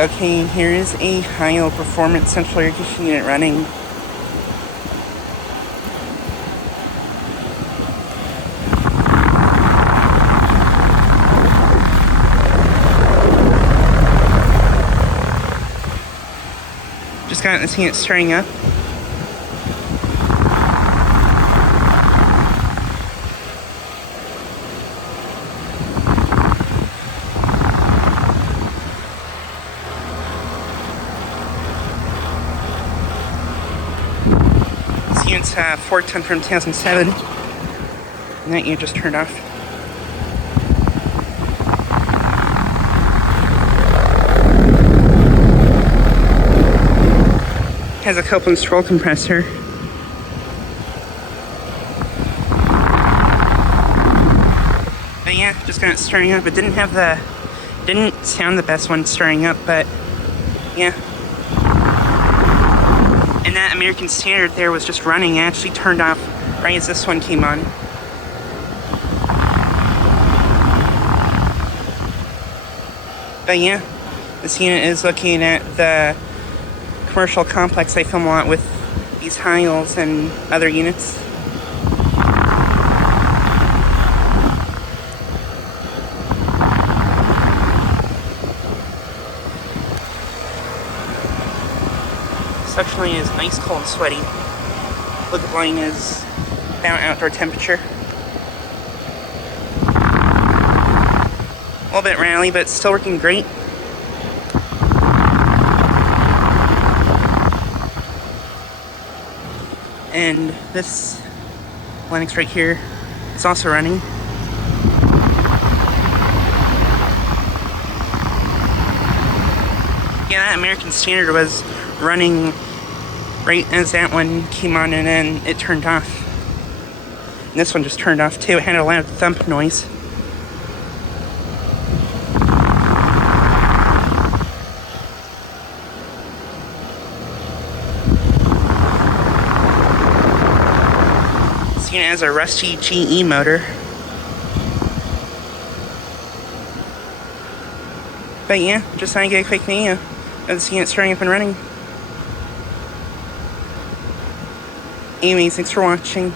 Okay, here is a Heil Performance central air conditioning unit running. Just got this unit starting up. This unit's 410 from 2007. And that unit just turned off. Has a Copeland scroll compressor. But yeah, just got it starting up. It didn't sound the best when starting up, but yeah. And that American Standard there was just running. It actually turned off right as this one came on. But yeah, this unit is looking at the commercial complex I film a lot with these Heils and other units. Suction line is ice cold and sweaty. Liquid line is about outdoor temperature. A little bit rally, but still working great. And this Lennox right here is also running. Yeah, that American Standard was running right as that one came on, and then it turned off. And this one just turned off too. It had a loud thump noise. This unit has a rusty GE motor. But yeah, just trying to get a quick video of this unit starting up and running. Anyways, thanks for watching.